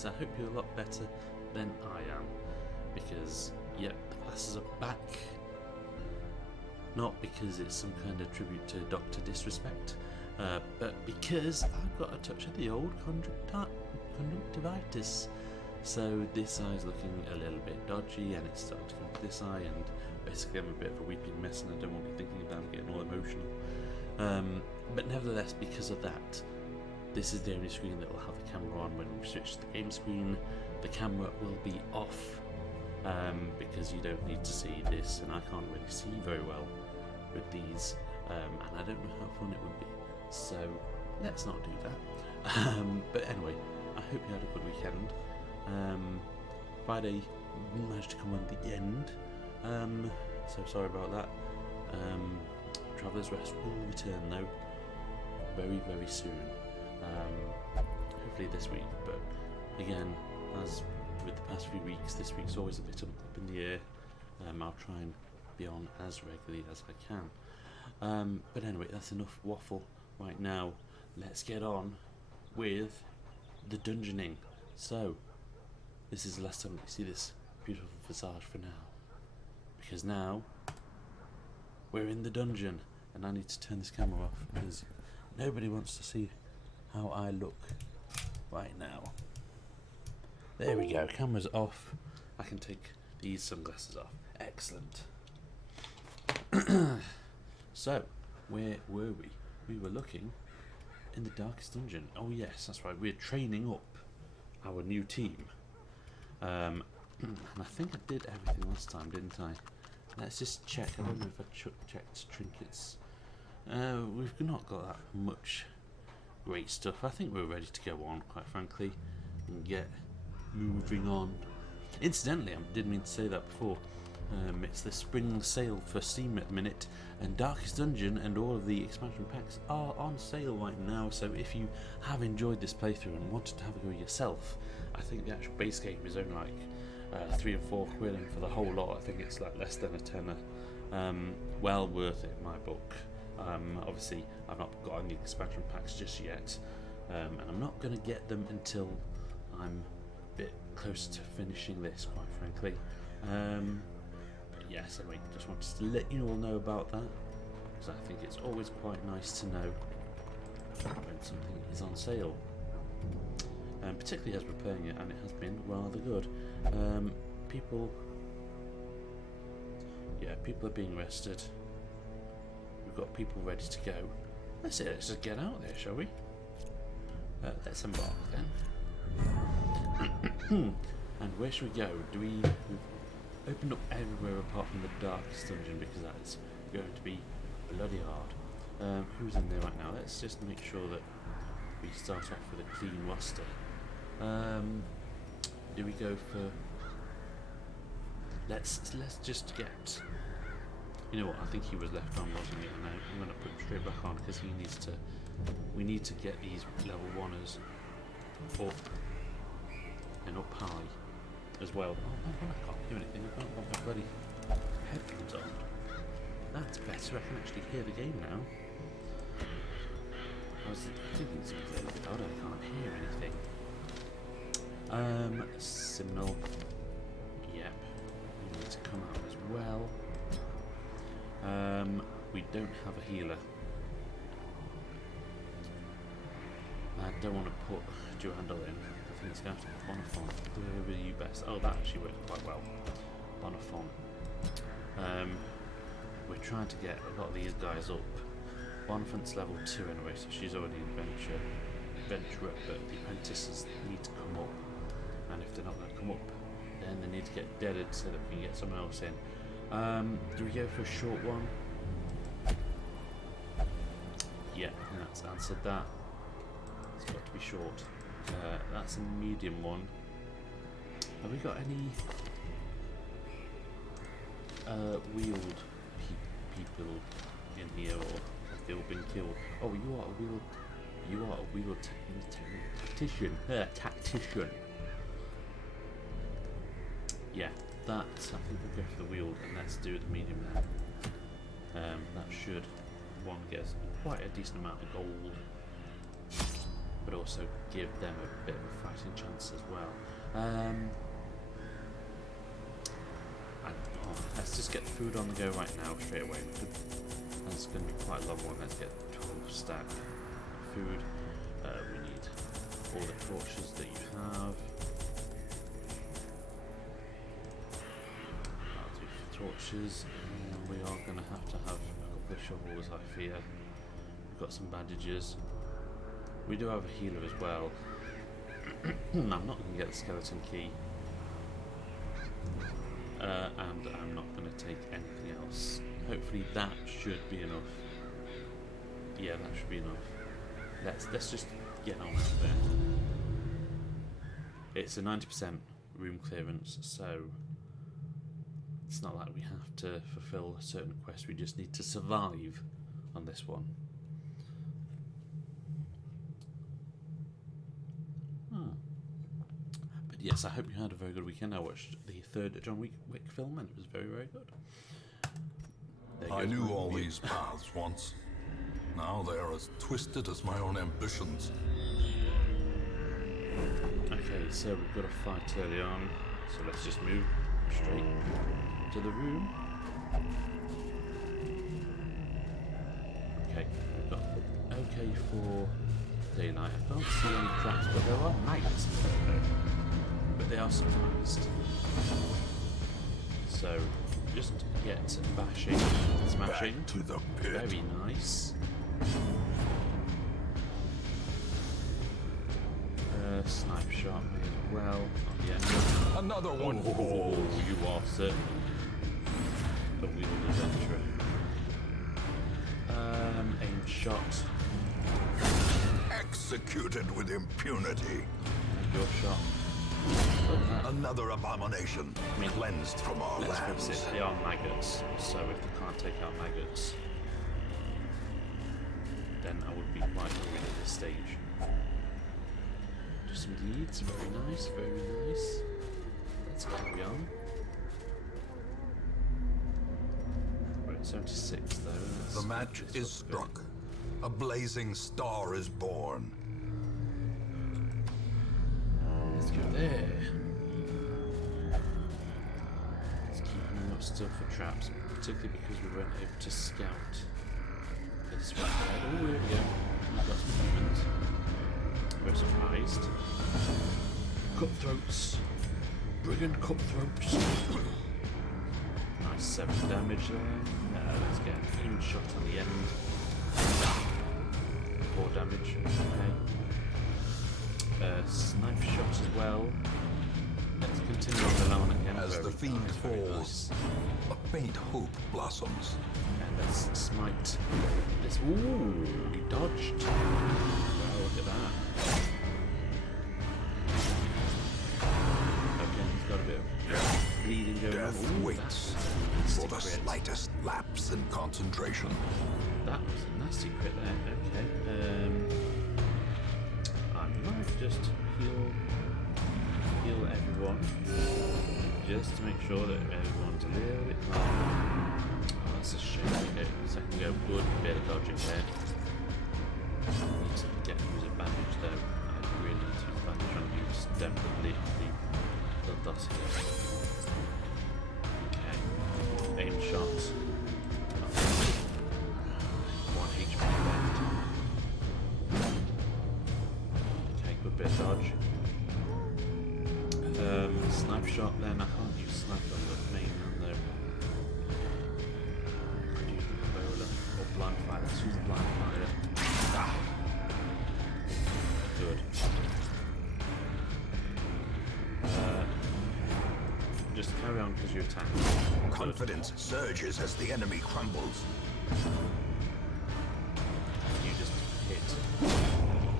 guys. I hope you're a lot better than I am, because, yep, the glasses are back. Not because it's some kind of tribute to Dr. Disrespect, but because I've got a touch of the old conjunctivitis. So this eye's looking a little bit dodgy, and it's starting to come to this eye, and basically I'm a bit of a weeping mess, and I don't want to be thinking that I'm getting all emotional. But nevertheless, because of that, this is the only screen that will have the camera on. When we switch to the game screen, the camera will be off, because you don't need to see this, and I can't really see very well with these, and I don't know how fun it would be, so let's not do that. But anyway, I hope you had a good weekend. Friday managed to come on the end, so sorry about that. Traveller's Rest will return though very, very soon, hopefully this week, but again, as with the past few weeks, this week's always a bit up in the air. I'll try and be on as regularly as I can, but anyway, that's enough waffle right now. Let's get on with the dungeoning. So this is the last time we see this beautiful visage for now, because now we're in the dungeon, and I need to turn this camera off because nobody wants to see how I look right now. There we go, camera's off. I can take these sunglasses off. Excellent. So, where were we? We were looking in the darkest dungeon. Oh yes, that's right, we're training up our new team. And I think I did everything last time, didn't I? Let's just check. I don't know if I checked trinkets. We've not got that much great stuff. I think we're ready to go on, quite frankly, and get moving on. Incidentally, I didn't mean to say that before. It's the spring sale for Steam at the minute, and Darkest Dungeon and all of the expansion packs are on sale right now. So if you have enjoyed this playthrough and wanted to have a go yourself, I think the actual base game is only like £3 or £4, and for the whole lot I think it's like less than a tenner. Well worth it in my book. Obviously I've not got any expansion packs just yet, and I'm not going to get them until I'm a bit closer to finishing this, quite frankly. But yes, anyway, just wanted to let you all know about that, because I think it's always quite nice to know when something is on sale. Particularly as we're playing it, and it has been rather good. People are being rested. We've got people ready to go. Let's just get out there, shall we? Let's embark then. And where should we go? We've opened up everywhere apart from the darkest dungeon, because that is going to be bloody hard. Who's in there right now? Let's just make sure that we start off with a clean roster. Do we go for? Let's just get. You know what? I think he was left on, wasn't he? And I'm going to put him straight back on, because he needs to. We need to get these level 1ers up and up high as well. Oh, I can't hear anything. I can't put my bloody headphones on. That's better. I can actually hear the game now. I was thinking something a little bit odd. I can't hear anything. Simnel. Yep. You need to come out as well. We don't have a healer. I don't want to put Durandal in. I think it's going to have to be Bonifon. Whoever you best. Oh, that actually worked quite well. Bonifon. We're trying to get a lot of these guys up. Bonifon's level 2 anyway, so she's already an adventurer, but the apprentices need to come up. And if they're not going to come up, then they need to get deaded so that we can get someone else in. Do we go for a short one? Yeah, that's answered that. It's got to be short. That's a medium one. Have we got any wheeled people in here, or have they all been killed? Oh, you are a wheeled tactician. Tactician. Yeah, that's. I think we'll go for the wheeled, and let's do the medium then. That should get us quite a decent amount of gold. but also give them a bit of a fighting chance as well. Let's just get food on the go right now, straight away. That's going to be quite a long one. Let's get 12 stack food. We need all the torches that you have. I'll do torches. And we are going to have a couple of shovels, I fear. We've got some bandages. We do have a healer as well. I'm not going to get the skeleton key. And I'm not going to take anything else. Hopefully that should be enough. Yeah, that should be enough. Let's just get on out there. It's a 90% room clearance, so it's not like we have to fulfill a certain quest. We just need to survive on this one. Yes, I hope you had a very good weekend. I watched the third John Wick film and it was very, very good. I knew all these paths once. Now they are as twisted as my own ambitions. Okay, so we've got a fight early on, so let's just move straight to the room. Okay, we've got okay for daylight. I can't see any traps, but there are knights. But they are surprised. So just get bashing, smashing. Back to the pit. Very nice. Snipe shot me as well on the end. Another one. Oh, you are certainly a wheeled adventurer. Aim shot. Executed with impunity. And your shot. Another abomination, cleansed from our Let's lands. face it, they are maggots, so if they can't take out maggots, then I would be quite worried at this stage. Just some leads, very nice, very nice. Let's carry on. We're at 76 though. The match is struck. A blazing star is born. Let's go there. Let's keep them up still for traps, particularly because we weren't able to scout this right there. Oh, here we go. We've got some humans. We're surprised. Cutthroats. Brigand cutthroats. Nice 7 damage there. Let's get a huge shot on the end. 4 damage. Okay. Snipe shot as well. Let's continue on the lawn again. As the fiend falls, a faint hope blossoms. And let's smite this. Ooh, he dodged. Wow, look at that. Okay, he's got a bit of bleeding going on. Death Ooh, waits that's for the nasty crit. slightest lapse in concentration. That was a nasty crit there. Okay. I might just heal everyone, just to make sure that everyone's a little bit calm. Oh, that's a shame. Okay, second go, good bit of dodging there. I need to get use a bandage though. I really need to use a bandage on you, just definitely the dust here. Okay, aim shot. 1 HP left. Okay, good bit of dodge. Snipe shot then, I can't use snipe on the main one though. I could use the bowler or blind fire. Let's use the blind fire. Good. Just carry on because you're attacking. Confidence surges as the enemy crumbles. You just hit.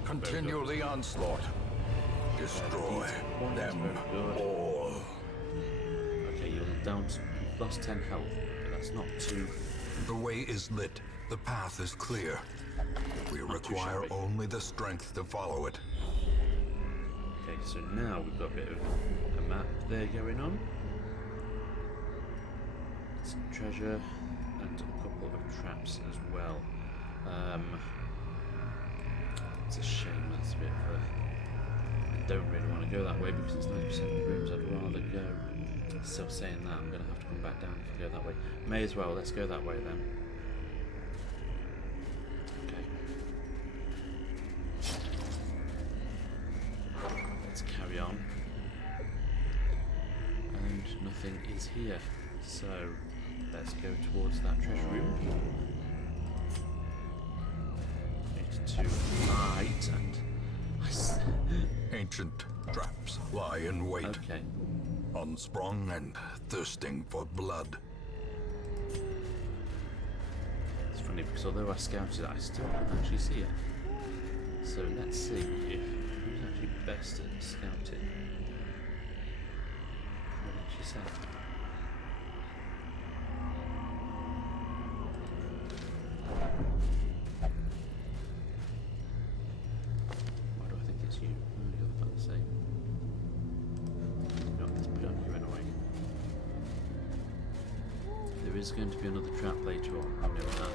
Continue the onslaught. Destroy them all. Okay, you're down to, you've lost 10 health, but that's not too... The way is lit. The path is clear. We require shabby. only the strength to follow it. Okay, so now we've got a bit of a map there going on. Some treasure and a couple of traps as well. It's a shame, that's a bit of a... I don't really want to go that way because it's 90% of the rooms. I'd rather go... Still saying that, I'm going to have to come back down if I go that way. May as well, let's go that way then. Okay. Let's carry on. And nothing is here. So, let's go towards that treasure room. To light and... Ancient traps lie in wait. Okay. Unsprung and thirsting for blood. It's funny because although I scouted it, I still can't actually see it. So let's see if who's actually best at scouting. What did she say? Why do I think it's you? Oh, you're about the same. No, let's put on you anyway. There is going to be another trap later on. I know that.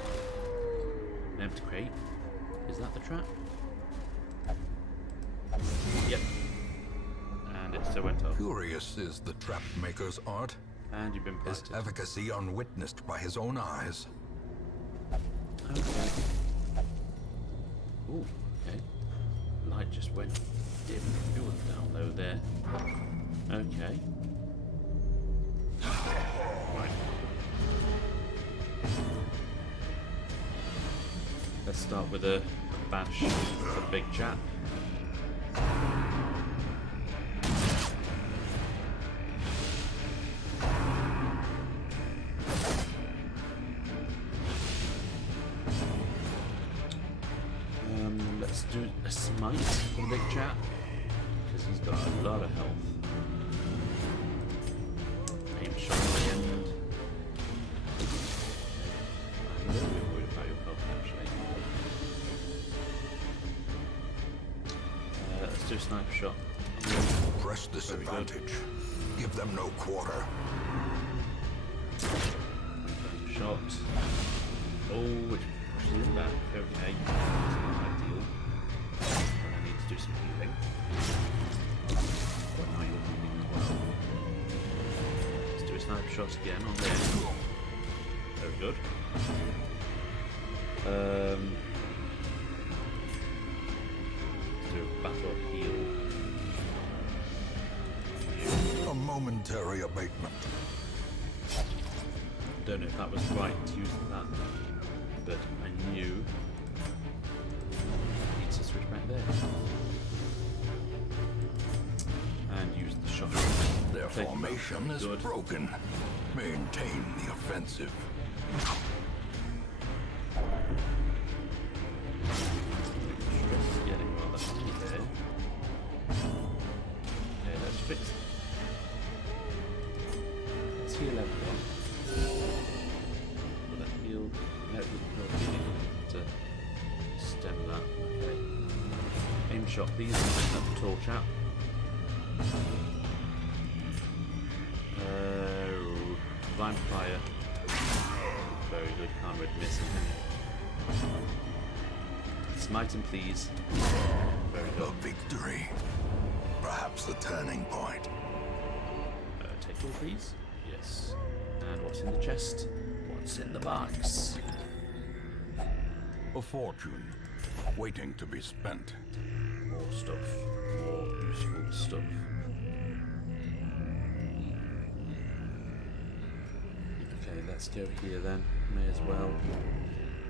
An empty crate. Is that the trap? Yep. And it still went up. Curious is the trap maker's art. And you've been His planted. efficacy unwitnessed by his own eyes. Okay. Ooh, okay. Light just went dim. It was down low there. Okay. Right. Let's start with a bash for the big chap. Let's do a smite for the big chap because he's got a lot of health. Aim shot at the end. I'm a little bit worried about your health actually. Let's do a sniper shot. Press this advantage. Give them no quarter. Shot. Oh, which pushes him back. Okay. That's not ideal. And I need to do some healing. But now you're healing as well. Let's do a sniper shot again on there. Very good. Let's do a battle heal. A momentary abatement. Don't know if that was right to use that, but I knew I need to switch back there and use the shot. Their Take formation is good. broken. Maintain the offensive. Stress is getting rather high there. Okay, let's fix it. Let's heal everyone. Will that heal? No, we're healing to stem that. Okay. Aim shot, please. That's the tall chap. Blind fire. Very good, can't really miss him. Smite him, please. Very A good. victory. Perhaps a turning point. Take all, please. Yes. And what's in the chest? What's in the box? A fortune. Waiting to be spent. More stuff. More useful stuff. Okay, let's go here then. May as well.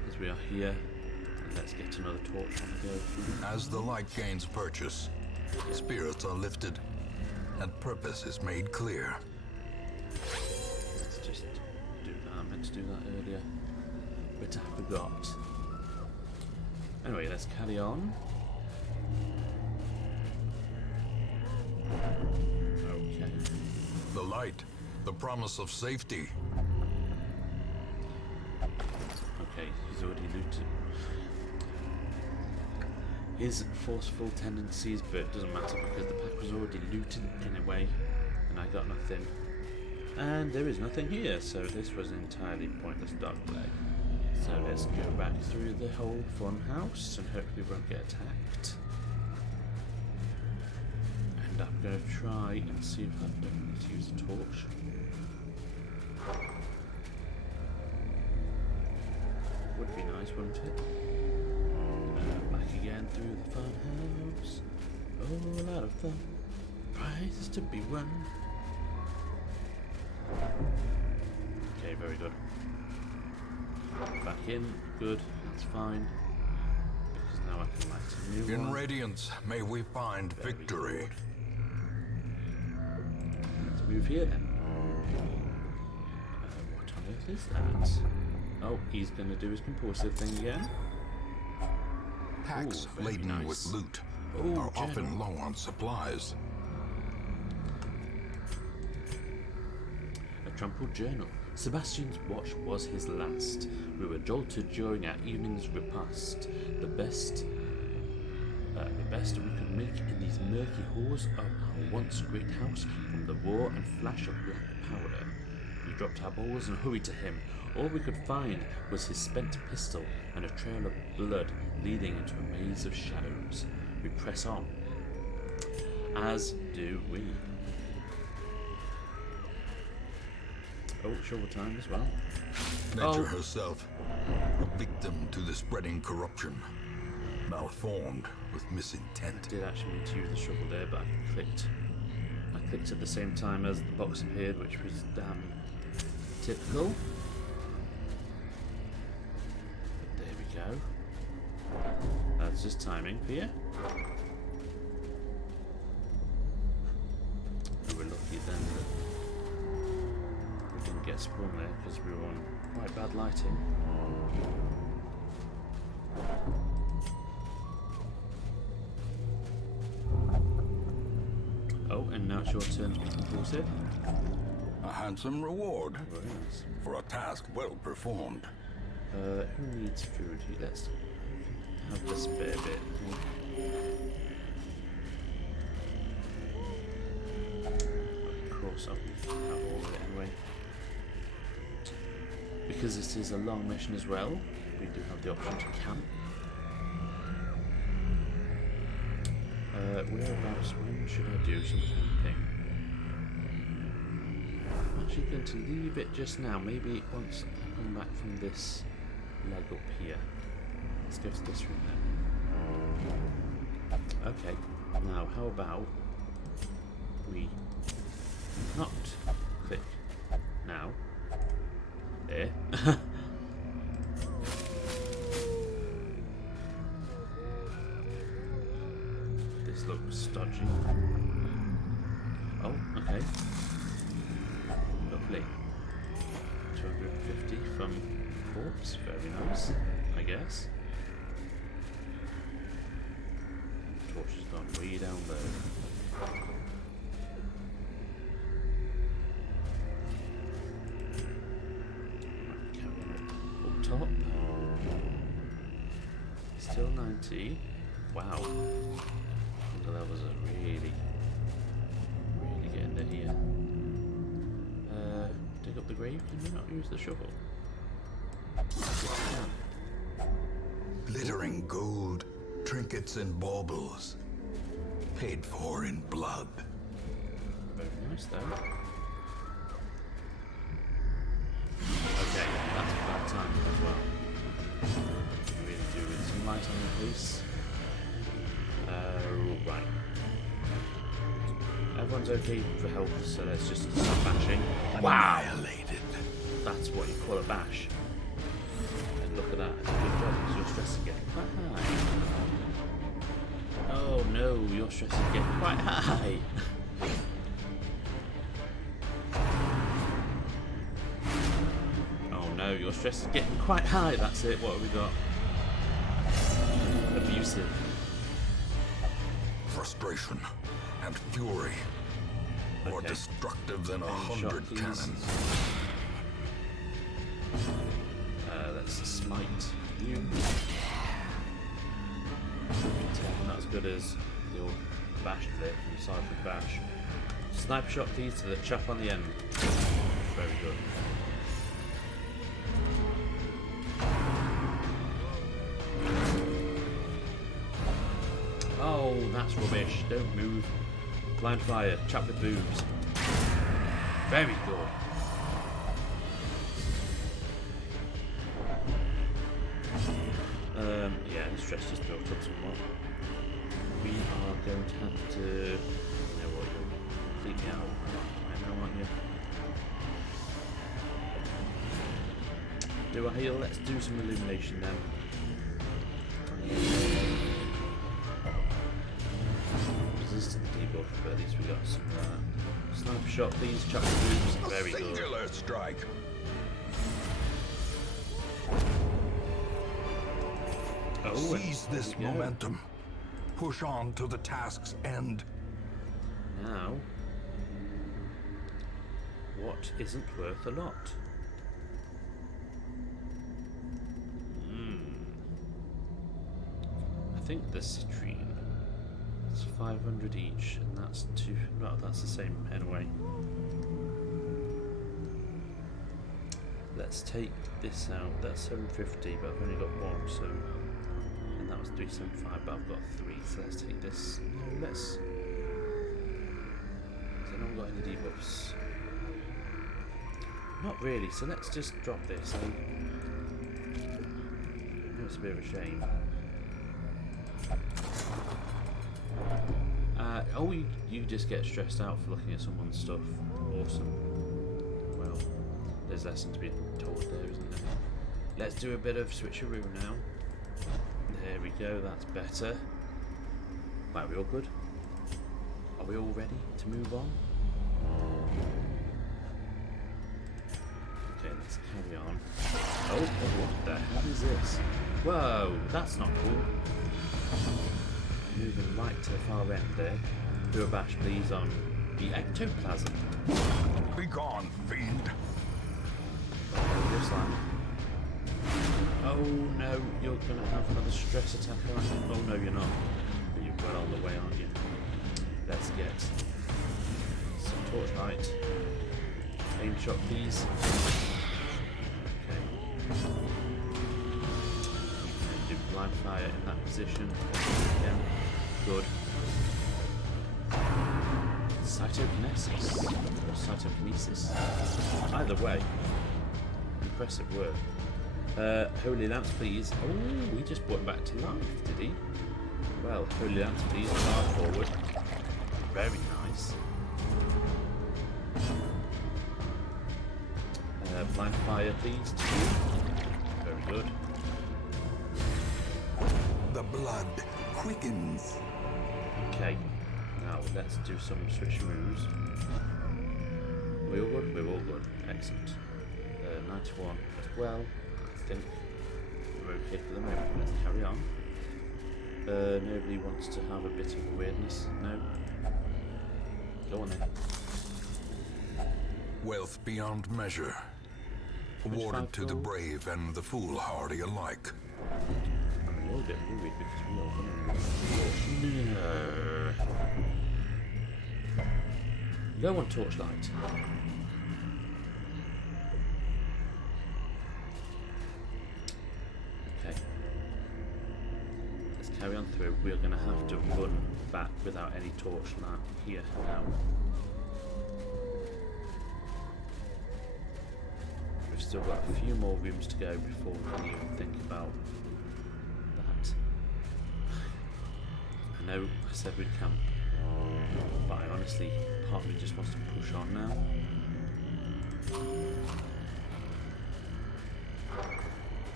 As we are here. And let's get another torch on the go. As the light gains purchase, spirits are lifted, and purpose is made clear. Let's just do that. I meant to do that earlier. But I forgot. Anyway, let's carry on. Okay. The light, the promise of safety. Okay, he's already looted. His forceful tendencies, but it doesn't matter because the pack was already looted anyway, and I got nothing. And there is nothing here, so this was an entirely pointless dog leg. So let's go back through the whole fun house and hopefully we won't get attacked. And I'm going to try and see if I don't need to use a torch. Would be nice, wouldn't it? Back again through the fun house. Oh, a lot of fun. Prizes to be won. Okay, very good. Back in, good, that's fine. Because now I can light a new one. In Radiance, may we find victory. Let's move here then. What on earth is that? Oh, he's going to do his compulsive thing again. Packs laden nice. with loot Ooh, are often journal. low on supplies. A trampled journal. Sebastian's watch was his last. We were jolted during our evening's repast. The best we could make in these murky halls of our once great house from the roar and flash of black powder. We dropped our balls and hurried to him. All we could find was his spent pistol and a trail of blood leading into a maze of shadows. We press on. As do we. Oh, shovel time as well. Nature herself, a victim to the spreading corruption, malformed with misintent. I did actually need to use the shovel there, but I clicked at the same time as the box appeared, which was damn typical. But there we go. That's just timing for you. We were lucky then that we didn't get spawned there because we were on quite bad lighting. Oh, and now it's your turn to be compulsive. A handsome reward Very nice. for a task well performed. Who needs food? Let's have the spare bit. Of course, I'll have all of it anyway. Because this is a long mission as well, we do have the option to camp. Whereabouts? When should I do some camping? I'm actually going to leave it just now. Maybe once I come back from this leg up here. Let's go to this room then. Okay. Now, how about we not click now? There. This looks dodgy. Oh, okay. Lovely. 250 from corpse. Very nice, I guess. Torch has gone way down there. Up top. Still 90. Wow. The levels are really getting there here. Dig up the grave. Can we not use the shovel? Glittering gold, trinkets and baubles, paid for in blood. Very nice though. Okay, that's bad time as well. We need to do with some light on the piece. Right. Everyone's okay for health, so let's just start bashing. Wow! Annihilated. That's what you call a bash. And look at that. It's a good job because your stress is getting quite high. Oh no, your stress is getting quite high. Oh no, your stress is getting quite high. That's it. What have we got? Abusive. Frustration and fury, more Okay. destructive than Shot, 100 please. cannons. Let's smite you. Not as good as the old bash there from Sergeant Bash. Sniper shot please to the chap on the end. Very good. Oh, that's rubbish. Don't move. Blind fire. Trap with boobs. Very good. Yeah, the stress just built up somewhat. We are going to have to... You know what, you'll complete me out right now, aren't you? Do I heal? Let's do some illumination then. Resistant debuff, but at least we got some sniper shot, please. Chuck the boobs. Very good. Singular strike. Seize this momentum. Push on to the task's end. Now, what isn't worth a lot? I think the citrine. It's 500 each, and that's two. Well, that's the same anyway. Let's take this out. That's 750, but I've only got one, so. And that was 375, but I've got 3, so let's take this. No, let's. Has anyone got any debuffs? Not really, so let's just drop this. I know it's a bit of a shame. Oh, you just get stressed out for looking at someone's stuff. Awesome. Well, there's a lesson to be taught there, isn't there? Let's do a bit of switcheroo now. There we go, that's better. Right, are we all good? Are we all ready to move on? Okay, let's carry on. Oh, what the hell is this? Whoa, that's not cool. Moving right to the far end there. Do a bash, please, on the ectoplasm. Be gone, fiend. Just like. Oh no, you're gonna have another stress attack, aren't you? Oh no, you're not. But you're well on the way, aren't you? Let's get some torchlight. Aim shot, please. Okay. And do blind fire in that position. Again. Good. Cytokinesis. Or cytokinesis. Either way. Impressive work. Holy Lance, please. Oh, we just brought him back to life, did he? Well, Holy Lance, please. Far forward. Very nice. Blind fire, please. Very good. The blood quickens. Okay. Now let's do some switcheroos. We all good? We're all good. Excellent. 91 as well. I think we're okay for the moment. Let's carry on. Nobody wants to have a bit of weirdness. No. Go on then. Wealth beyond measure. Awarded to the brave and the foolhardy alike. I'm a little bit worried because we are going to... Go on, torchlight. Okay. Let's carry on through. We're going to have to run back without any torchlight here now. We've still got a few more rooms to go before we can even think about that. I know I said we'd camp, but I honestly, part of me just wants to push on now.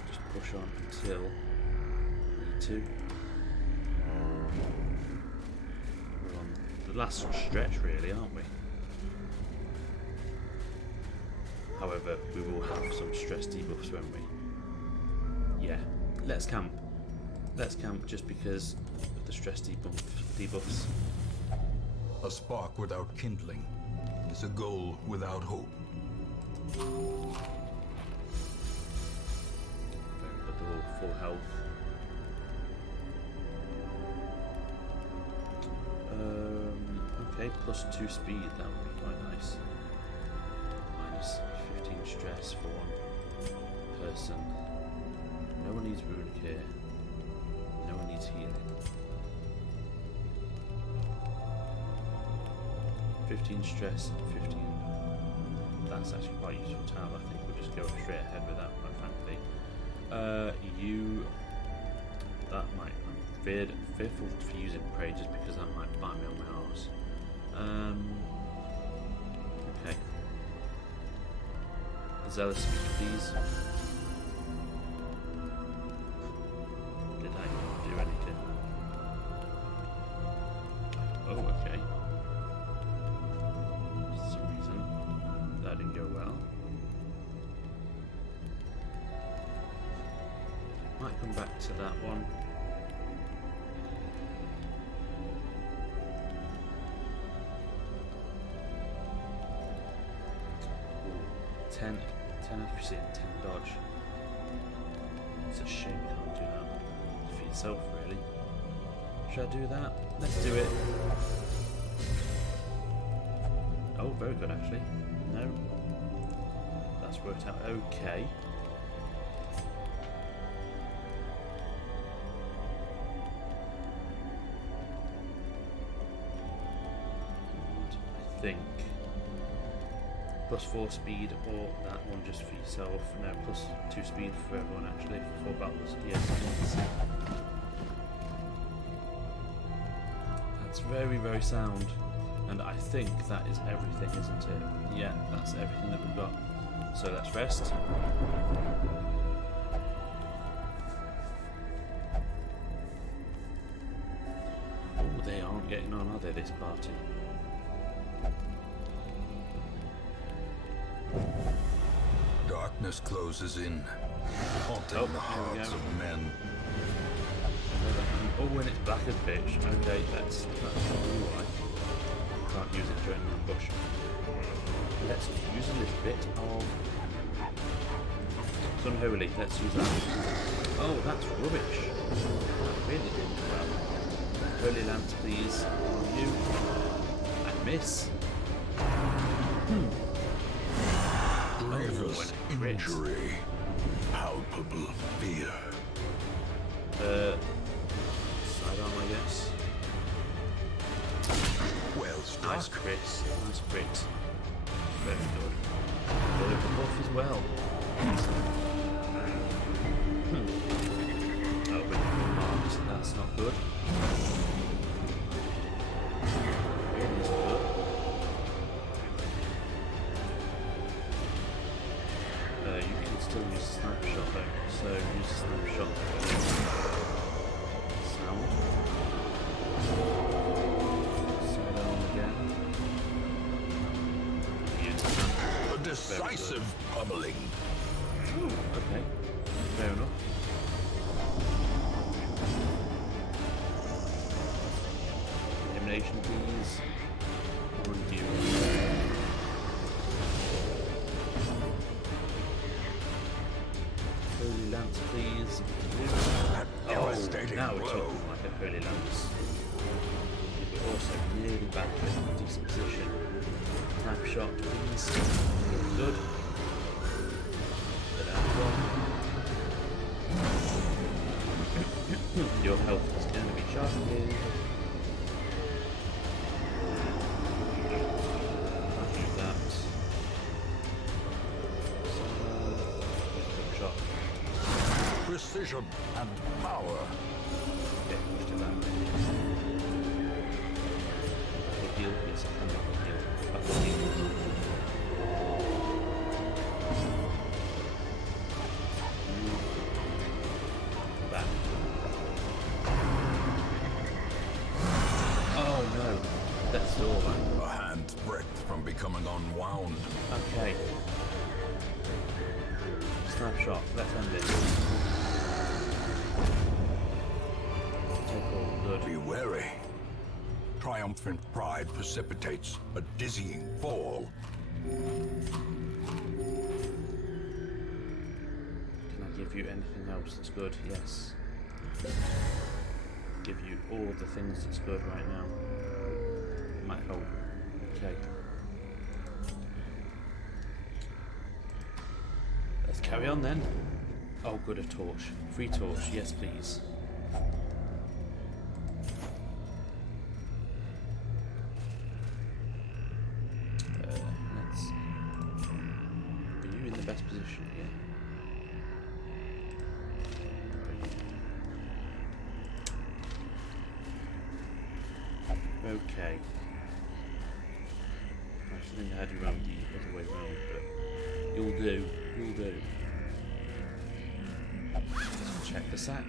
Just push on until we need to. We're on the last stretch really, aren't we? However, we will have some stress debuffs, won't we? Yeah, let's camp. Let's camp just because of the stress debuffs. A spark without kindling is a goal without hope. Very good, they're all full health. Okay, +2 speed, that would be quite nice. -15 stress for one person. No one needs rune care. No one needs healing. 15 stress, 15. That's actually quite useful to have. I think we'll just go straight ahead with that, quite frankly. That might. I'm fearful for using prey just because that might bite me on my arse. Okay. Zealous speed, please. Did I not do anything? Oh, okay. For some reason, that didn't go well. Might come back to that one. Ooh, 10 accuracy and 10 dodge. It's a shame you can't do that for yourself, really. Should I do that? Let's do it. Oh, very good, actually. No. That's worked out okay. And I think +4 speed, or that one just for yourself. No, +2 speed for everyone, actually, for 4 battles. Yes, please. That's very, very sound. And I think that is everything, isn't it? Yeah, that's everything that we've got. So let's rest. Oh, they aren't getting on, are they, this party? Darkness closes in, haunting the hearts of men. Oh, when it's black as pitch. Okay, that's why. Can't use it during the ambush. Let's use a little bit of Unholy. Let's use that. Oh, that's rubbish. That really didn't do well. Holy Lance, please. You. I miss. Grievous injury. Palpable fear. Sidearm, I guess. Well struck. Nice crit. Nice crit. Very good. Bit of a buff as well. Oh, but marked. That's not good. Really is good. You can still use a snapshot though, so use a snapshot. Sound. Sidearm again. A decisive pummeling. Ooh, okay. Fair enough. Elimination, please. Undo. Holy Lance, please. Devastating now it's blow. looking like a Holy Lance. But also nearly back in a decent position. Snapshot, please. Good. Put out one. Your health is going to be sharpened. Can't use that. Shot. Precision and power. Okay, push to that. Battle heal. Yes, I can battle heal. Battle heal. Back. Oh no. That's the door back. A hand's breadth from becoming unwound. Okay. Snapshot. Let's end it. Take all good. Be wary. Triumphant pride precipitates a dizzying fall. Can I give you anything else that's good? Yes. Give you all the things that's good right now. Might help. Okay. Let's carry on then. Oh, good, a torch. Free torch. Yes, please. best position here. Okay. Actually, think I had you round the other way round, but you'll do. You'll do. Let's check the sack.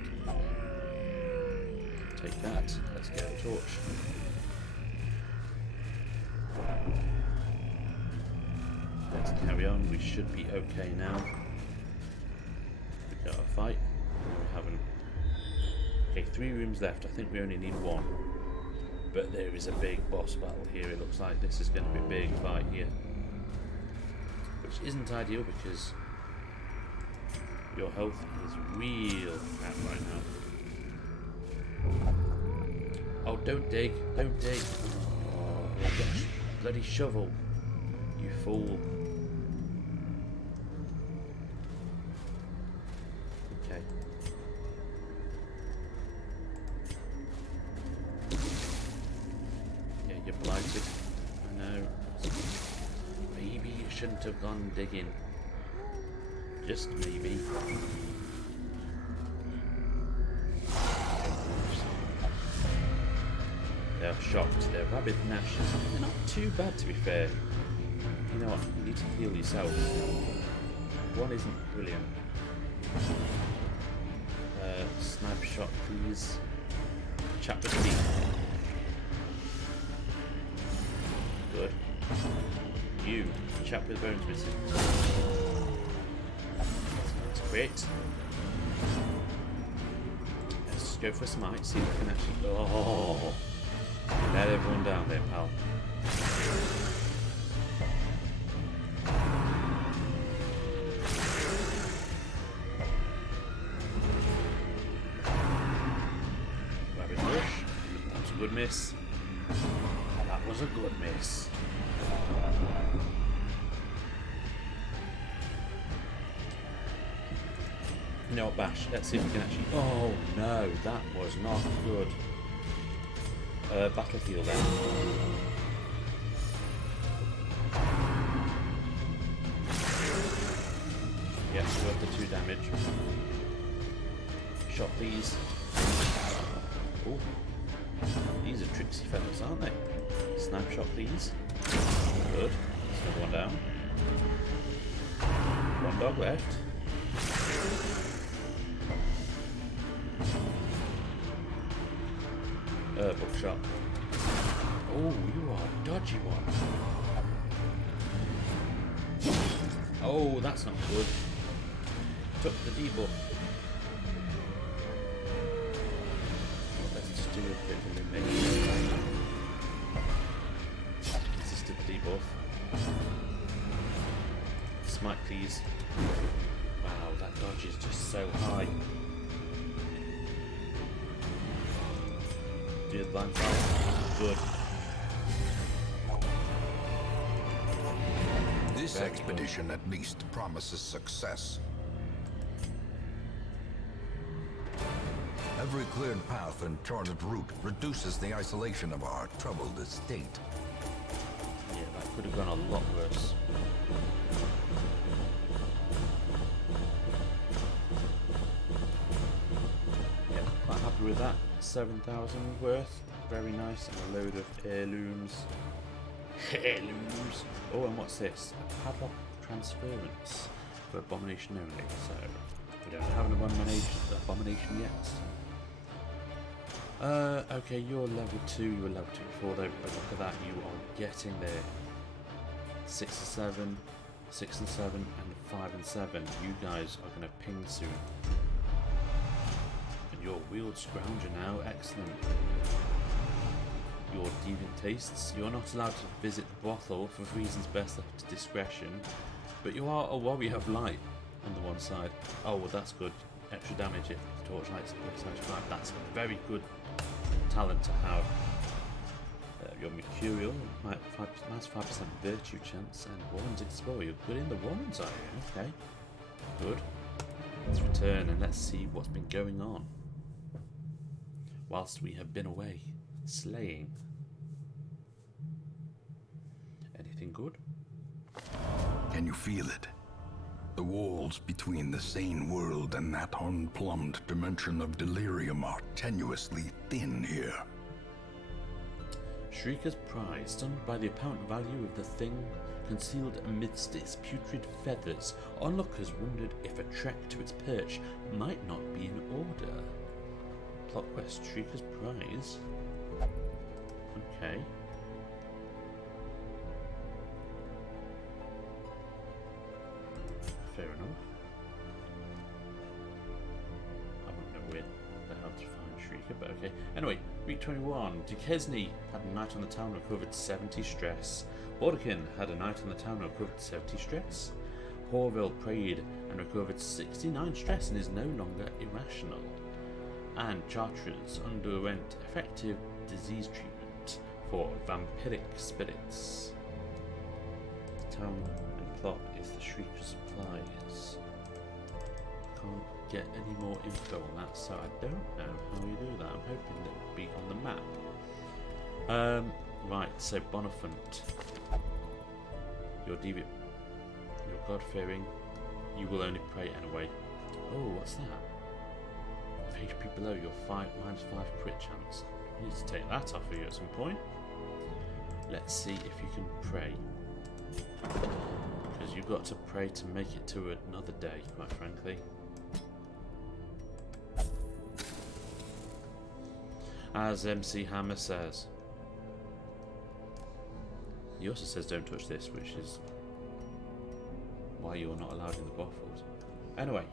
Take that. Let's get a torch. Let's carry on. We should be okay now. We got a fight. No, we haven't. Okay, 3 rooms left. I think we only need 1. But there is a big boss battle here. It looks like this is going to be a big fight here. Which isn't ideal because your health is real crap right now. Oh, don't dig. Don't dig. Oh, I've got a bloody shovel. You fool. Okay. Yeah, you're blighted. I know. Maybe you shouldn't have gone digging. Just maybe. They're shocked. They're rabid gnashes. They're not too bad, to be fair. You know what? You need to heal yourself. 1 isn't brilliant. Snipe shot, please. Chapter 3. Good. You. Chap with bones missing. That's great. Let's just go for a smite. See if we can actually. Oh! Let everyone down there, pal. Rabbit bush. That was a good miss. That was a good miss. You know what, Bash? Let's see if we can actually. Oh no, that was not good. Battlefield then. Yeah, worth the 2 damage. Shot these. Oh, these are tricksy fellas, aren't they? Snapshot these. Good. There's another one down. 1 dog left. Bookshot. Oh, you are a dodgy one. Oh, that's not good. Took the debuff. Let's just do a bit of elimination. Resisted the debuff. Smite, please. Wow, that dodge is just so high. Do the blind fire. Good. This expedition at least promises success. Every cleared path and charted route reduces the isolation of our troubled estate. Yeah, that could have gone a lot worse. Yeah, quite happy with that. 7,000 worth. Very nice. And a load of heirlooms. Heirlooms! Oh, and what's this? A padlock transference for abomination only. So, we don't have an abomination yet. Okay, you're level 2. You were level 2 before, though. But look at that. You are getting there. 6 and 7, 6 and 7, and 5 and 7. You guys are going to ping soon. Your wheeled scrounger now, excellent. Your deviant tastes. You're not allowed to visit the brothel for reasons best left to discretion, but you are a warrior of light on the one side. Oh, well, that's good. Extra damage if the torchlight's +75. That's a very good talent to have. Your mercurial, minus 5% virtue chance, and woman's explorer. You're good in the woman's, are you? Okay, good. Let's return and let's see what's been going on whilst we have been away slaying. Anything good? Can you feel it? The walls between the sane world and that unplumbed dimension of delirium are tenuously thin here. Shrieker's prize, stunned by the apparent value of the thing concealed amidst its putrid feathers, onlookers wondered if a trek to its perch might not be in order. Plot quest, Shrieker's prize. Okay. Fair enough. I wouldn't know where the hell to find Shrieker, but okay. Anyway, week 21. Duquesne had a night on the town, recovered 70 stress. Bordekin had a night on the town, recovered 70 stress. Horville prayed and recovered 69 stress and is no longer irrational. And Chartres underwent effective disease treatment for vampiric spirits. The town and plot is the Shrieker's supplies. Can't get any more info on that, so I don't know how you do that. I'm hoping that it would be on the map. Right, so Bonifant. You're deviant. You're God-fearing. You will only pray anyway. Oh, what's that? If HP below your -5 crit chance. You need to take that off of you at some point. Let's see if you can pray. Because you've got to pray to make it to another day, quite frankly. As MC Hammer says. He also says don't touch this, which is why you're not allowed in the brothels. Anyway.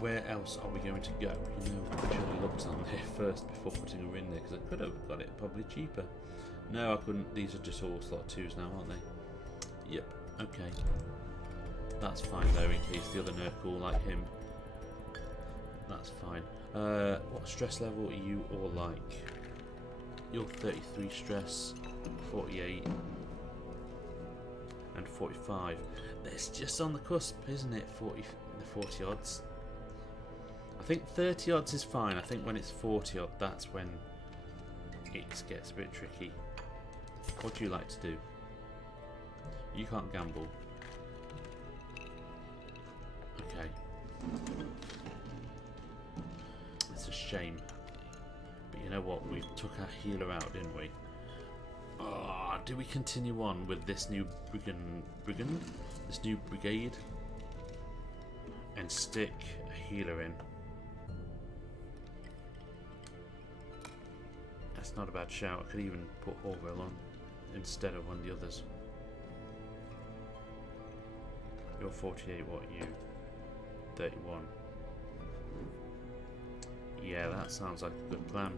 Where else are we going to go? You know, I should have looked on there first before putting her in there, because I could have got it probably cheaper. No, I couldn't. These are just all slot 2s now, aren't they? Yep, okay. That's fine though, in case the other Nurgle like him. That's fine. What stress level are you all like? You're 33 stress, 48, and 45. It's just on the cusp, isn't it? The 40 odds. I think 30 odds is fine. I think when it's 40 odd, that's when it gets a bit tricky. What do you like to do? You can't gamble. Okay. It's a shame. But you know what? We took our healer out, didn't we? Oh, do we continue on with this new brigand? This new brigade? And stick a healer in? That's not a bad shout. I could even put Horwell on instead of one of the others. You're 48, what are you? 31. Yeah, that sounds like a good plan.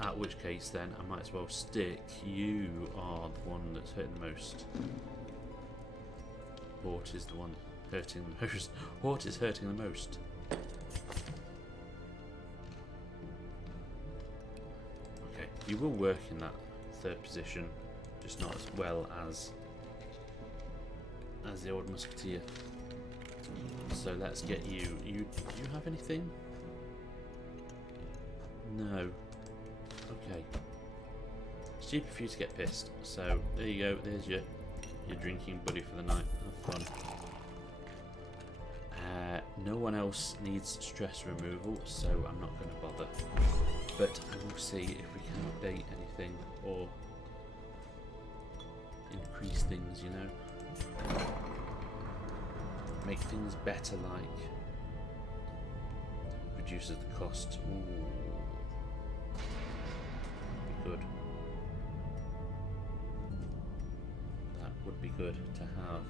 At which case then, I might as well stick. You are the one that's hurting the most. Hort is the one hurting the most. Hort is hurting the most. Okay, you will work in that third position, just not as well as the old musketeer. So let's get you. Do you have anything? No. Okay. It's cheaper for you to get pissed. So there you go. There's your drinking buddy for the night. Have fun. No one else needs stress removal, so I'm not going to bother. But I will see if we can update anything or increase things, you know. Make things better, like reduces the cost. Ooh. Be good. That would be good to have.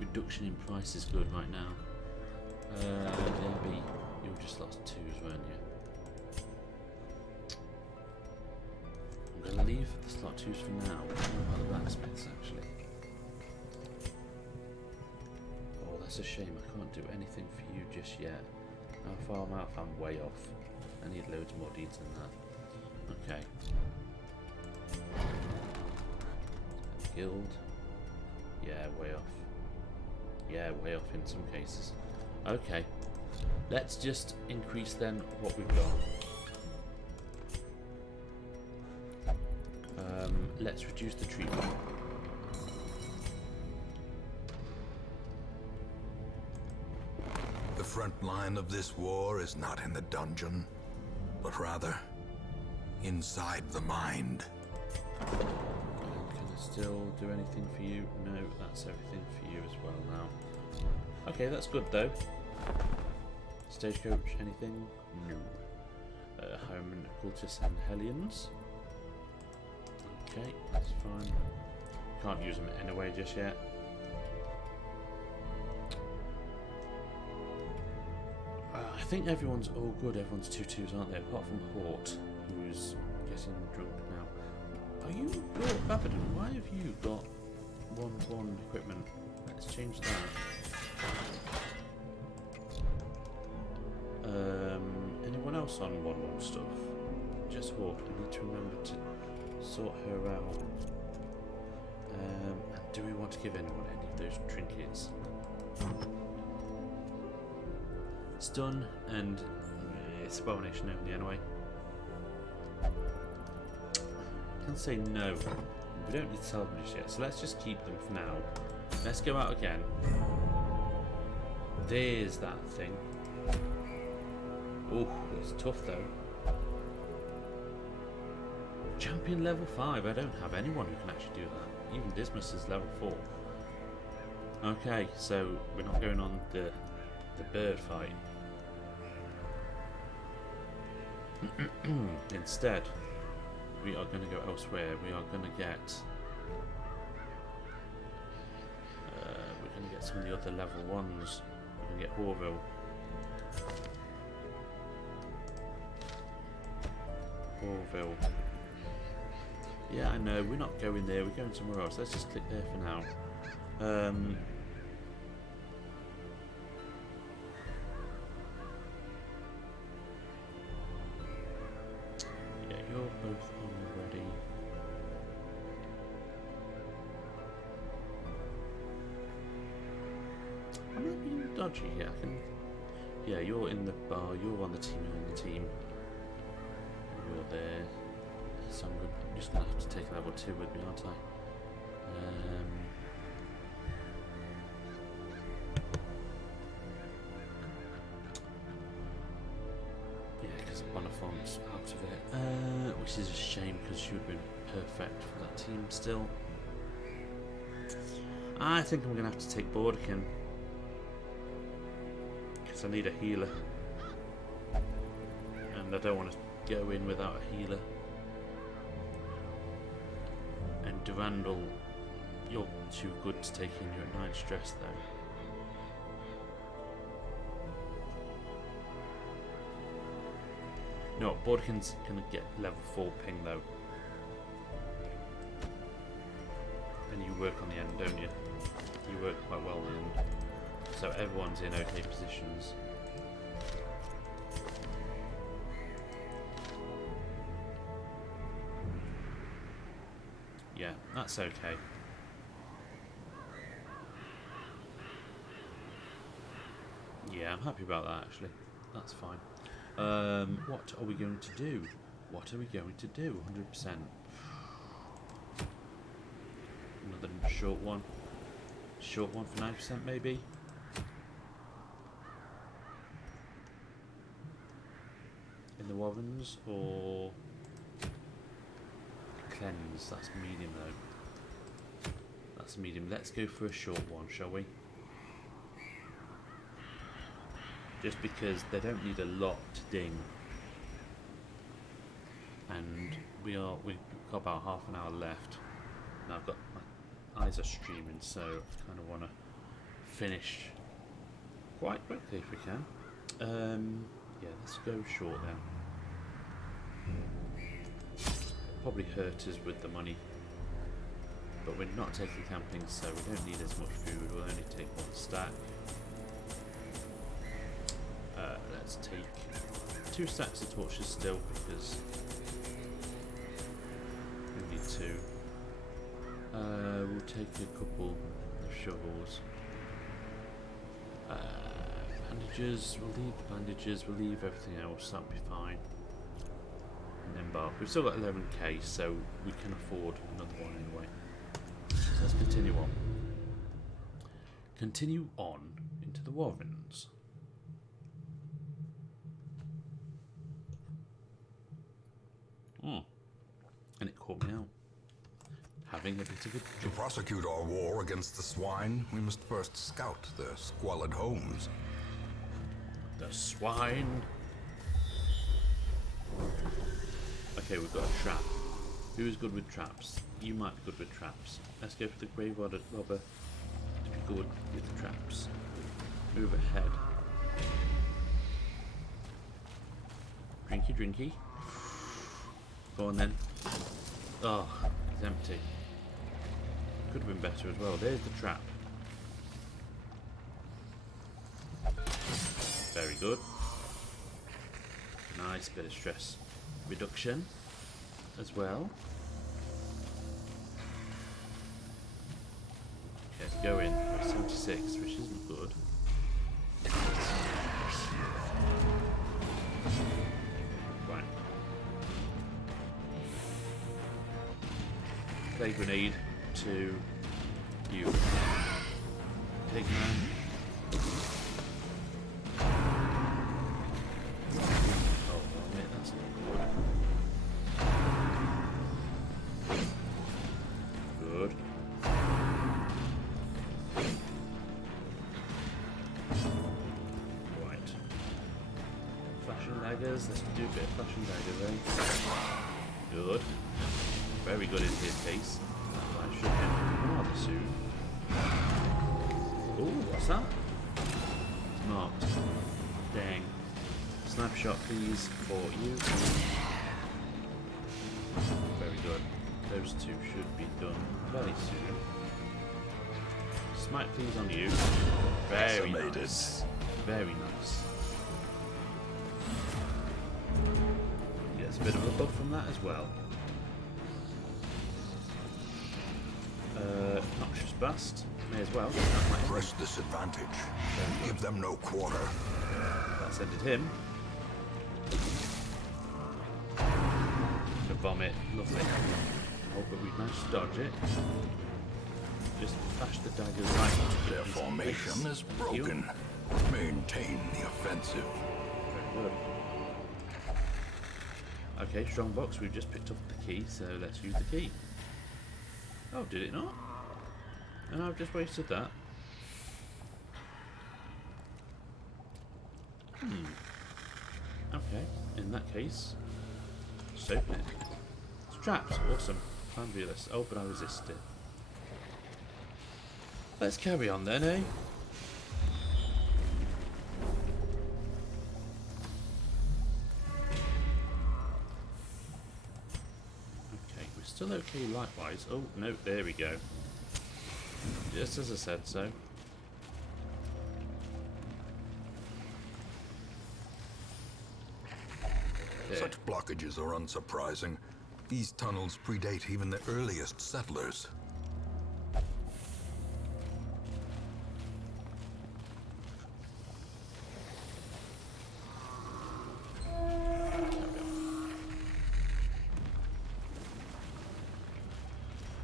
Reduction in price is good right now. Derby, you were just lost 2s, weren't you? I'm going to leave the slot 2s for now. What about the blacksmiths, actually? Oh, that's a shame. I can't do anything for you just yet. How far am I off? I'm way off. I need loads more deeds than that. Okay. Guild. Yeah, way off. Yeah, way off in some cases. Okay. Let's just increase then what we've got. let's reduce the treatment. The front line of this war is not in the dungeon, but rather inside the mind. Can I still do anything for you? No, that's everything for you as well now. Okay, that's good though. Stagecoach, anything? No. Hireman, Cultists and Hellions. Okay, that's fine. Can't use them anyway just yet. I think everyone's all good. Everyone's 2-2s, aren't they? Apart from Hort, who's getting drunk now. Are you good, Babadon? Why have you got 1-1 equipment? Let's change that. Anyone else on 1-1 stuff? Just Hort. I need to remember to sort her out. And do we want to give anyone any of those trinkets? Stun and it's abomination only anyway. I can say no. We don't need to sell them just yet, so let's just keep them for now. Let's go out again. There's that thing. Oh, it's tough though. Champion level 5. I don't have anyone who can actually do that. Even Dismas is level 4. Okay, so we're not going on the bird fight. Instead, we are going to go elsewhere. We are going to get some of the other level 1s. We're going to get Horville. Horville. Yeah, I know. We're not going there. We're going somewhere else. Let's just click there for now. Yeah, you're both on already. Am I being dodgy here? I can. Yeah, you're in the bar. You're on the team. You're on the team. You're there. So I'm just going to have to take level 2 with me, aren't I? Yeah, because Bonifont's out of it. Which is a shame because she would have been perfect for that team still. I think I'm going to have to take Borderkin. Because I need a healer. And I don't want to go in without a healer. And Durandal, you're too good to take in. You're at 9 stress though. No, Borderkin's gonna get level 4 ping though. And you work on the end, don't you? You work quite well on the end. So everyone's in okay positions. Yeah, that's okay. Yeah, I'm happy about that actually. That's fine. What are we going to do? What are we going to do? 100%. Another short one. Short one for 9% maybe. In the Warrens or Cleanse. That's medium though. That's medium. Let's go for a short one, shall we? Just because they don't need a lot to ding. And we've got about half an hour left. And I've got my eyes are streaming, so I kind of want to finish quite quickly if we can. Yeah, let's go short then. Probably hurt us with the money, but we're not taking camping, so we don't need as much food. We'll only take 1 stack. Let's take 2 stacks of torches still because we need 2. We'll take a couple of shovels. Bandages, we'll leave the bandages, we'll leave everything else, that'll be fine. embark. We've still got 11k, so we can afford another one anyway. So let's continue on. Continue on into the Warrens. And it caught me out. Having a bit of a... To prosecute our war against the swine, we must first scout their squalid homes. The swine. Okay, we've got a trap. Who is good with traps? You might be good with traps. Let's go for the grave robber to be good with traps. Move ahead. Drinky, drinky. Go on then. Oh, it's empty. Could have been better as well. There's the trap. Very good. Nice bit of stress reduction as well. Okay, let's go in. We're 76, which isn't good. Right. Play grenade to you. Pig man. Let's do a bit of flash and dagger there. Good. Very good in his case. I should end rather soon. Ooh, what's that? It's marked. Dang. Sniper shot, please, for you. Very good. Those two should be done very soon. Smite, please, on you. Very nice. Very nice. A bit of a buff from that as well. Noxious Blast. May as well. Press this advantage. Give them no quarter. That's ended him. The vomit. Lovely. Oh, but we've managed to dodge it. Just flash the daggers right into their formation is broken. Maintain the offensive. Very good. Okay, strong box, we've just picked up the key, so let's use the key. Oh, did it not? And I've just wasted that. Okay, in that case, let's open it. It's trapped, awesome, fabulous. Oh, but I resist it. Let's carry on then, eh? Still okay likewise. Oh, no, there we go. Just as I said so. There. Such blockages are unsurprising. These tunnels predate even the earliest settlers.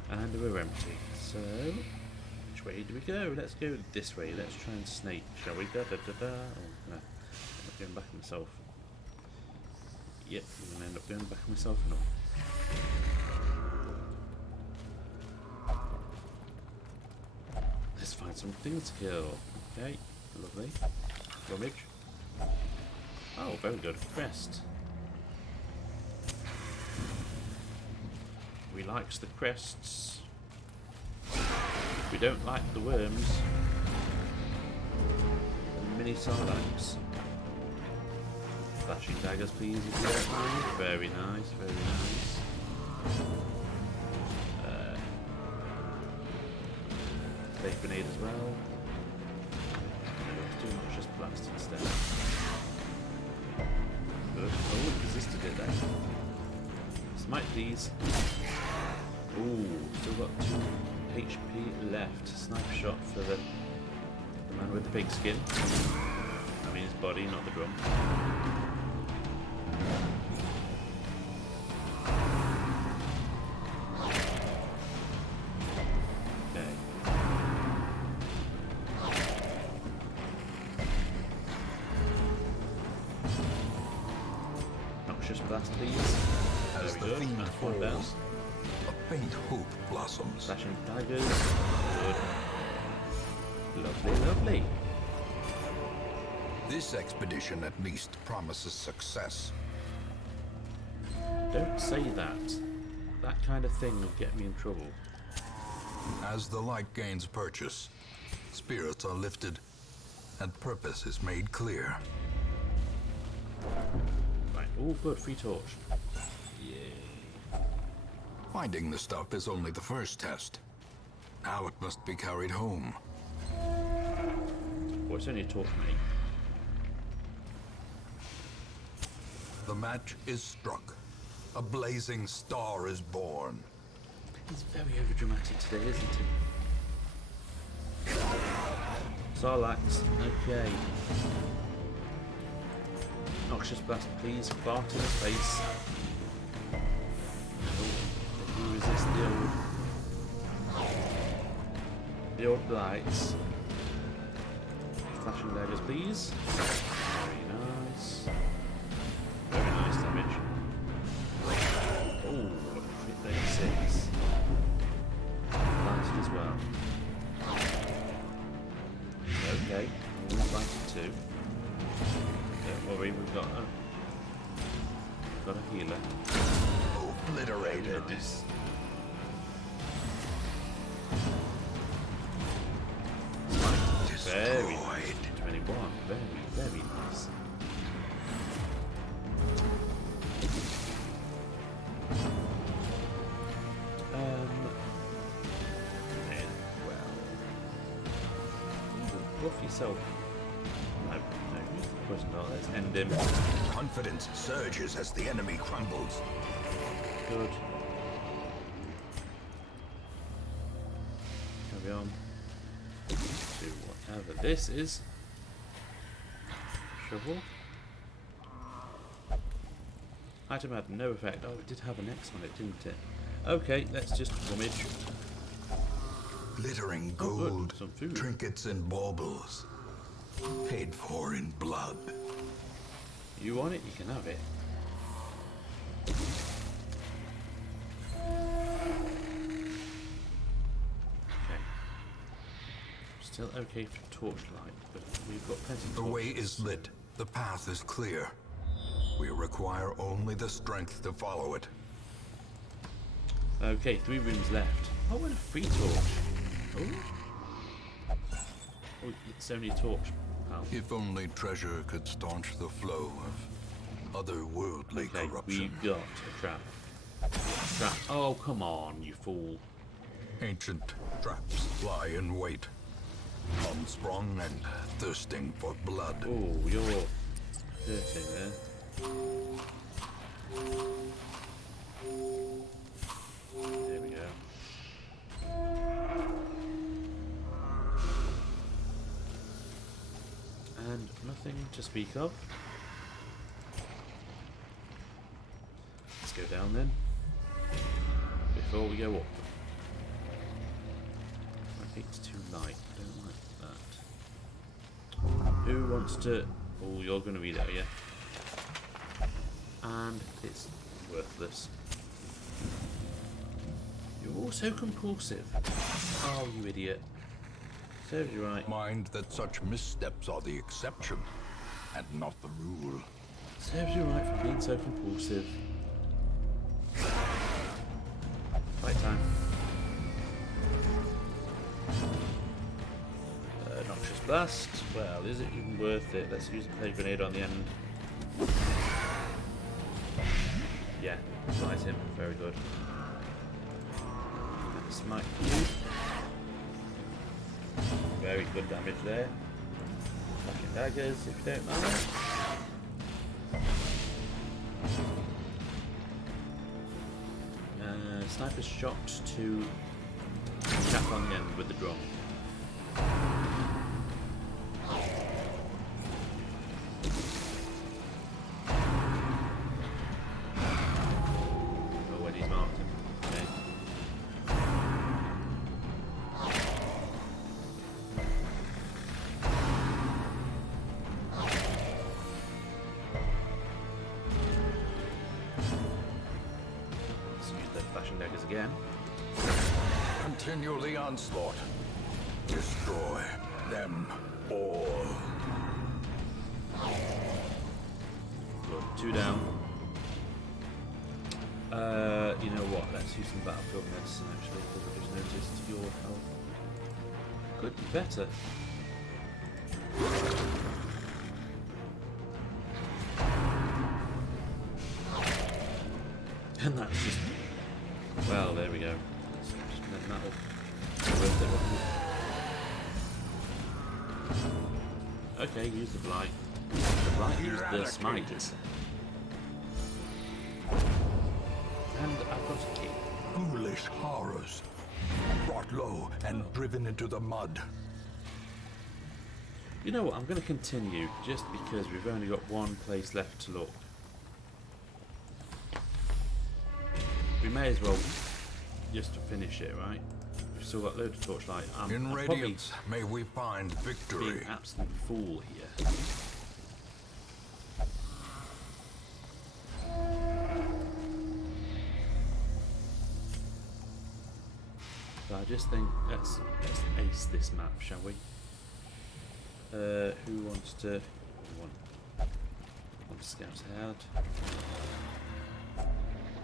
And we're empty. So, which way do we go? Let's go this way. Let's try and snake, shall we? Da da da da. Oh, no. I'm not going back on myself. Yep, I'm going to end up going back on myself and all. Let's find some things to kill. Okay, lovely. Rummage. Oh, very good. Crest. We likes the crests. We don't like the worms. And mini sarlaccs. Flashing daggers, please, if you don't mind. Very nice, very nice. Fake grenade as well. Let's do noxious blast instead. Good. Oh, it resisted it then. Smite, please. Ooh, still got 2 HP left. Sniper shot for the man with the pig skin. I mean his body, not the drum. Noxious Blast, please. As There the we go. fiend That's one down. falls, a faint hope blossoms. Slashing daggers. Good. Lovely, lovely. This expedition at least promises success. Don't say that. That kind of thing will get me in trouble. As the light gains purchase, spirits are lifted, and purpose is made clear. Right, all good, free torch. Yay. Finding the stuff is only the first test. Now it must be carried home. Well, it's only a torch, mate. The match is struck. A blazing star is born. He's very overdramatic today, isn't he? Sarlacc, okay. Noxious Blast, please. Fart in his face. Oh, who resist the old lights. Flashing daggers, please. Very nice. Very nice damage. Oh, crit 36. Blasted as well. Okay, we'll blasted too. Don't worry, we've got a healer. Obliterated. Nice. Very nice. 21. Very, very nice. Well. Buff yourself. No, use the poison dart. Let's end him. Confidence surges as the enemy crumbles. Good. Carry on. Do whatever this is. Shovel. Item had no effect. Oh, it did have an X on it, didn't it? Okay, let's just rummage. Glittering Oh, good. gold, Some food. trinkets and baubles. Paid for in blood. You want it, you can have it. Okay. Still okay for torchlight, but we've got plenty of The way torches. is lit. The path is clear. We require only the strength to follow it. Okay, 3 rooms left. Oh, and a free torch. Oh. Oh, it's only a torch, pal. If only treasure could staunch the flow of otherworldly Okay, corruption. we've got a trap. Trap. Oh, come on, you fool. Ancient traps lie in wait, unsprung and thirsting for blood. Oh, you're hurting there. There we go. And nothing to speak of. Let's go down then. Before we go up. I think it's too light. I don't like that. Who wants to... Oh, you're going to be there, yeah? And it's worthless. You're all so compulsive. Oh, you idiot. Serves you right. Mind that such missteps are the exception and not the rule. Serves you right for being so compulsive. Fight time. Noxious Blast. Well, is it even worth it? Let's use a plague grenade on the end. Yeah, smite him. Very good. Smite you. Very good damage there. Flashing daggers, if you don't mind. Sniper's shot to tap on the end with the drum. Oh, when he's marked him. Okay. slashing daggers again. Continue the onslaught. Destroy them all. Good. 2 down. You know what? Let's use some battlefield medicine actually, because I just noticed your health could be better. And that's just... Well, there we go. Let's just make that up. Worth it, wasn't it? Okay, use the blight. The blight used the smite. And I've got a key. Foolish horrors. Brought low and driven into the mud. You know what, I'm going to continue just because we've only got one place left to look. We may as well just to finish it, right? We've still got loads of torchlight. In Radiance, may we find victory. Being an absolute fool here. So I just think let's ace this map, shall we? Who wants to? Want to scout ahead?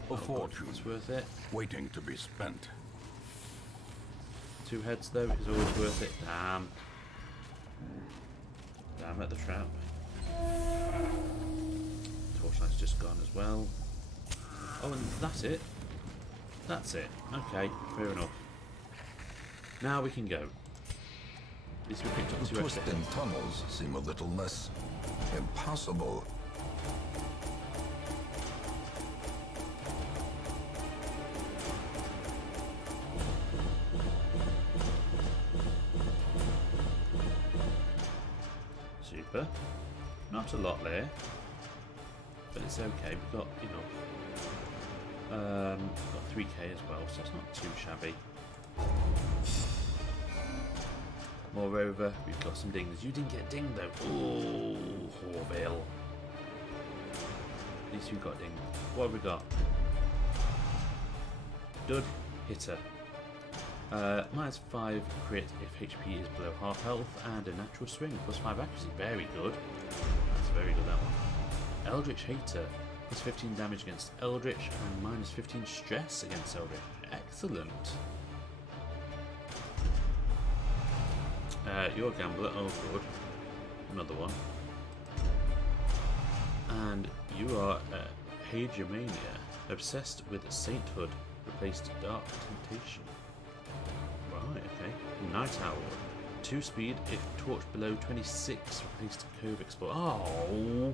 A fortune It's worth it. waiting to be spent. 2 heads though is always worth it. Damn. Damn at the trap. Torchlight's just gone as well. Oh, and that's it. That's it. Okay, fair enough. Now we can go. At least we picked up The 2 extra. twisting tunnels seem a little less impossible. Super. Not a lot there, but it's okay. We've got enough. We've got 3k as well, so it's not too shabby. Moreover, we've got some dings. You didn't get dinged though. Oh, Horville. At least we've got dinged. What have we got? Dud hitter. -5 crit if HP is below half health, and a natural swing, +5 accuracy. Very good. That's very good, that one. Eldritch hater, +15 damage against Eldritch, and -15 stress against Eldritch. Excellent. You're a gambler. Oh, good. Another one. And you are Hegemania, obsessed with sainthood, replaced dark temptation. Right, okay. Night Owl, 2 speed if torch below 26, replaced Cove Explorer. Oh,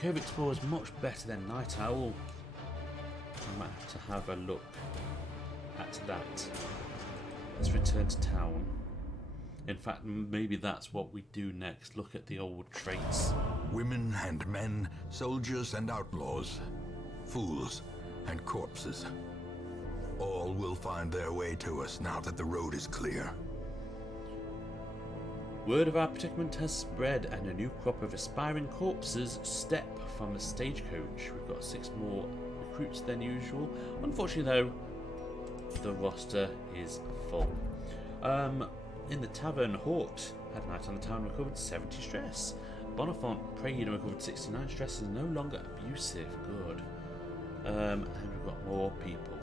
Cove Explorer is much better than Night Owl. I might have to have a look at that. Let's return to town. In fact, maybe that's what we do next. Look at the old traits. Women and men, soldiers and outlaws, fools and corpses. All will find their way to us now that the road is clear. Word of our predicament has spread, and a new crop of aspiring corpses step from the stagecoach. We've got 6 more recruits than usual. Unfortunately, though, the roster is full. In the tavern, Hort had a night on the town, recovered 70 stress. Bonifant prayed and recovered 69 stress, is no longer abusive. Good. And we've got more people.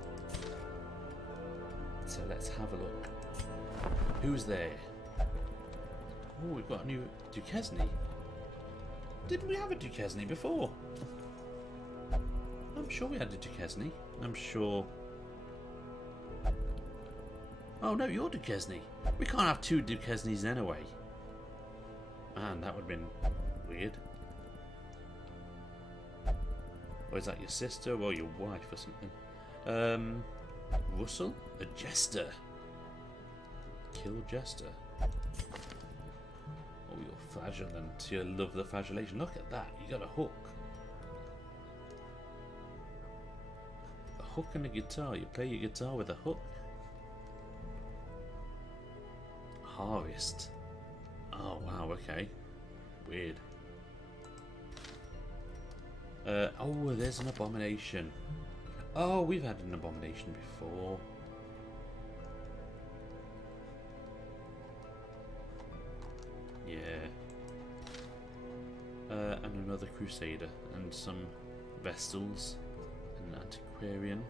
So let's have a look. Who's there? Oh, we've got a new Duquesne. Didn't we have a Duquesne before? I'm sure we had a Duquesne. I'm sure... Oh no, you're Duquesne. We can't have 2 Duquesnes anyway. Man, that would have been weird. Or is that your sister or your wife or something? Russell? A jester. Kill jester. Oh, you're flagellant. You love the flagellation. Look at that. You got a hook. A hook and a guitar. You play your guitar with a hook. Harvest. Oh wow, okay. Weird. Oh, there's an abomination. Oh, we've had an abomination before. Yeah. And another crusader and some vestals, an antiquarian,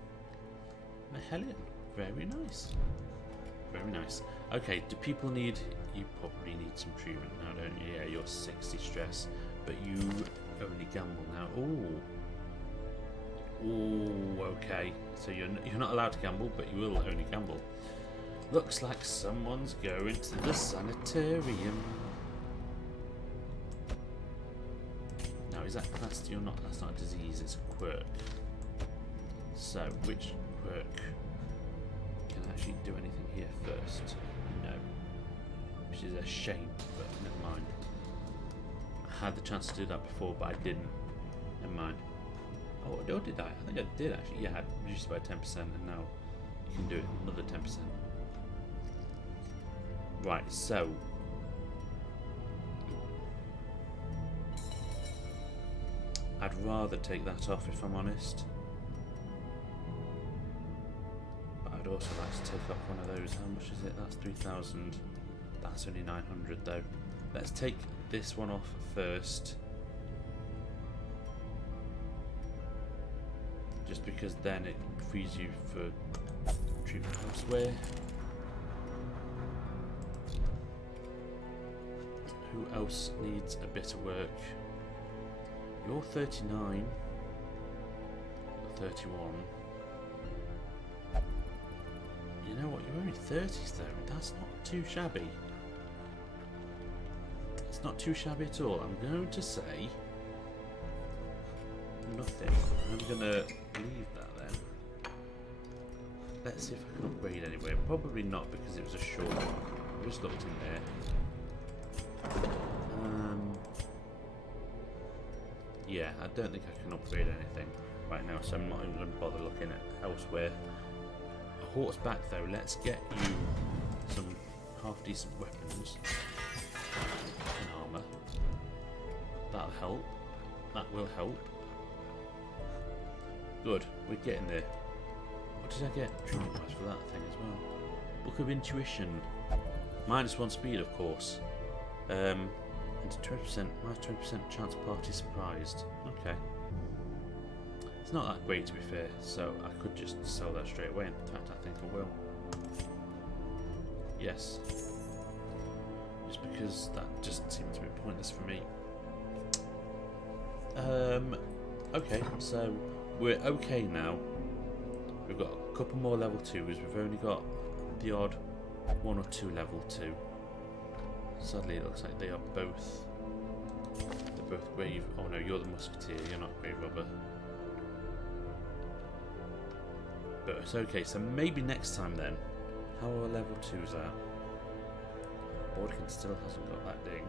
and a hellion. Very nice. Very nice. Okay, do people need... You probably need some treatment now, don't you? Yeah, you're 60 stress, but you only gamble now. Ooh, okay. So you're not allowed to gamble, but you will only gamble. Looks like someone's going to the sanitarium. Now, is that classed? You're not. That's not a disease. It's a quirk. So, which quirk can actually do anything here first? No. Which is a shame, but never mind. I had the chance to do that before, but I didn't. Never mind. Oh, did I? I think I did actually. Yeah, I reduced by 10%, and now you can do it another 10%. Right, so I'd rather take that off if I'm honest. But I'd also like to take off one of those. How much is it? That's 3,000. That's only 900 though. Let's take this one off first. Just because then it frees you for treatment elsewhere. Who else needs a bit of work? You're 39. 31. You know what? You're only 30s though. That's not too shabby. It's not too shabby at all. I'm going to say nothing. I'm going to leave that then. Let's see if I can upgrade anyway. Probably not because it was a short one. I just looked in there. Yeah, I don't think I can upgrade anything right now, so I'm not even going to bother looking at elsewhere. A horse back though, let's get you some half decent weapons and armour. That'll help. That will help. Good, we're getting there. What did I get? Treatment price for that thing as well. Book of Intuition. -1 speed, of course. And 20%, -20% chance party surprised. Okay. It's not that great to be fair, so I could just sell that straight away. In fact, I think I will. Yes. Just because that just seems to be pointless for me. Okay, so we're okay now. We've got a couple more level 2s. We've only got the odd 1 or 2 level 2. Sadly, it looks like they are both. They're both grave. Oh no, you're the musketeer. You're not grave robber. But it's okay. So maybe next time then. How are level 2s at? Bodkin still hasn't got that ding.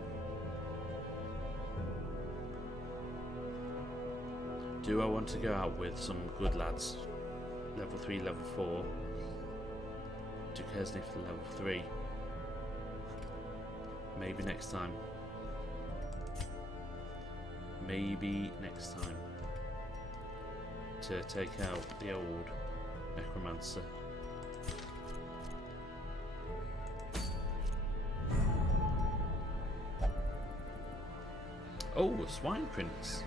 Do I want to go out with some good lads? Level 3, level 4. Duquesne for level 3. Maybe next time. Maybe next time. To take out the old necromancer. Oh, a swine prince.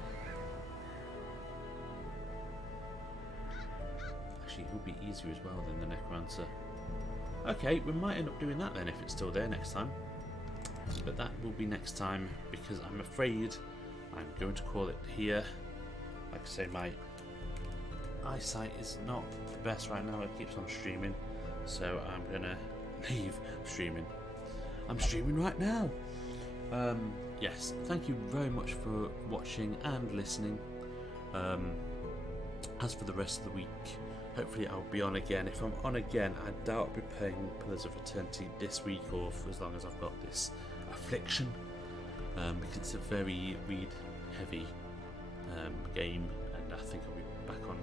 Actually, it would be easier as well than the necromancer. Okay, we might end up doing that then if it's still there next time. But that will be next time because I'm afraid I'm going to call it here. Like I say, my eyesight is not the best right now. It keeps on streaming, so I'm gonna leave streaming. I'm streaming right now. Yes, thank you very much for watching and listening. As for the rest of the week, hopefully I'll be on again. If I'm on again, I doubt I'll be playing Pillars of Eternity this week or for as long as I've got this affliction, because it's a very read-heavy game, and I think I'll be back on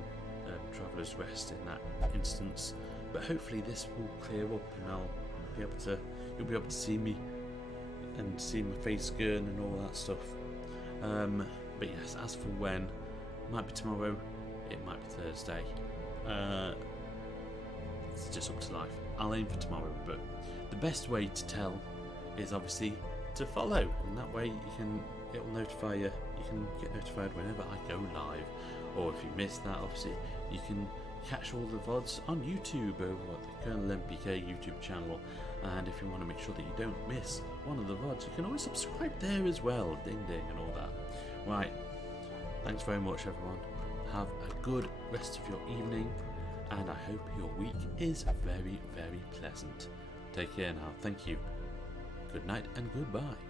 Traveller's Rest in that instance. But hopefully this will clear up, and I'll be able to. You'll be able to see me and see my face gurn and all that stuff. But yes, as for when, it might be tomorrow, it might be Thursday. it's just up to life. I'll aim for tomorrow, but the best way to tell is obviously to follow, and that way it'll notify you. You can get notified whenever I go live, or if you miss that, obviously you can catch all the VODs on YouTube over at the Colonel MPK YouTube channel. And if you want to make sure that you don't miss one of the VODs, you can always subscribe there as well. Ding ding and all that. Right. Thanks very much, everyone. Have a good rest of your evening, and I hope your week is very, very pleasant. Take care now. Thank you. Good night and goodbye.